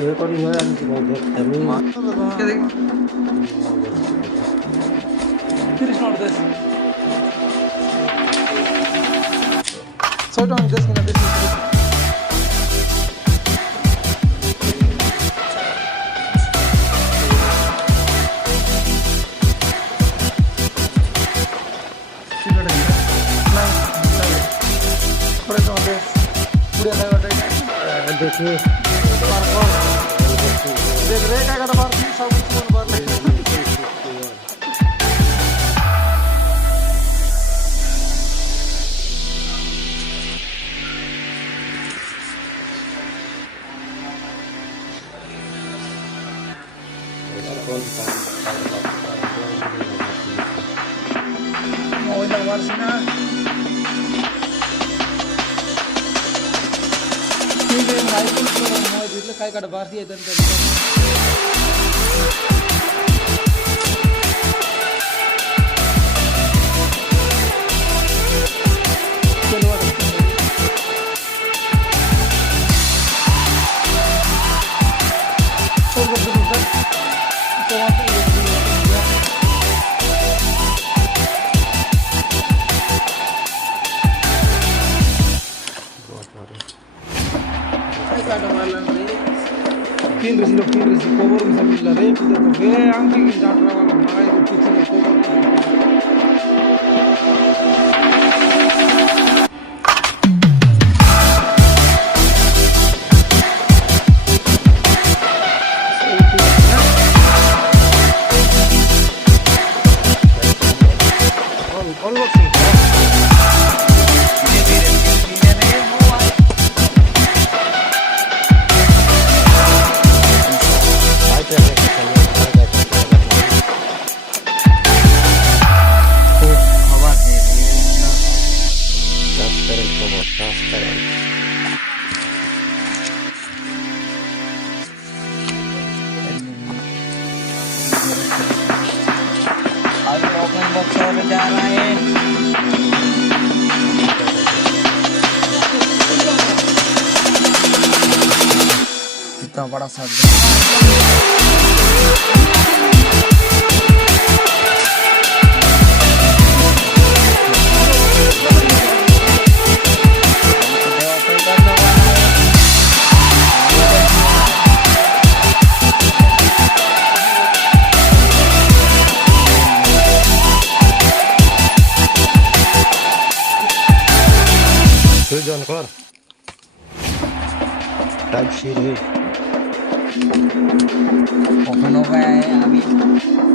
Recording হয় আমি আমি Finish not this. So don't just gonna this. देखिए देख रे काय करता बार सब कुछ बार mau ina warsina ठीक है राइफल मैं दिल काय काड बार दिए तन चलो तीन रसी कोवर में सब मिल रहा है तो वे आंटी की डांट रहा वाला माय को पीछे ने कोवर अभी ओपन बॉक्स और जा रहा है कितना बड़ा सा सुजन कर टाइप सी है ओपन हो गया है अभी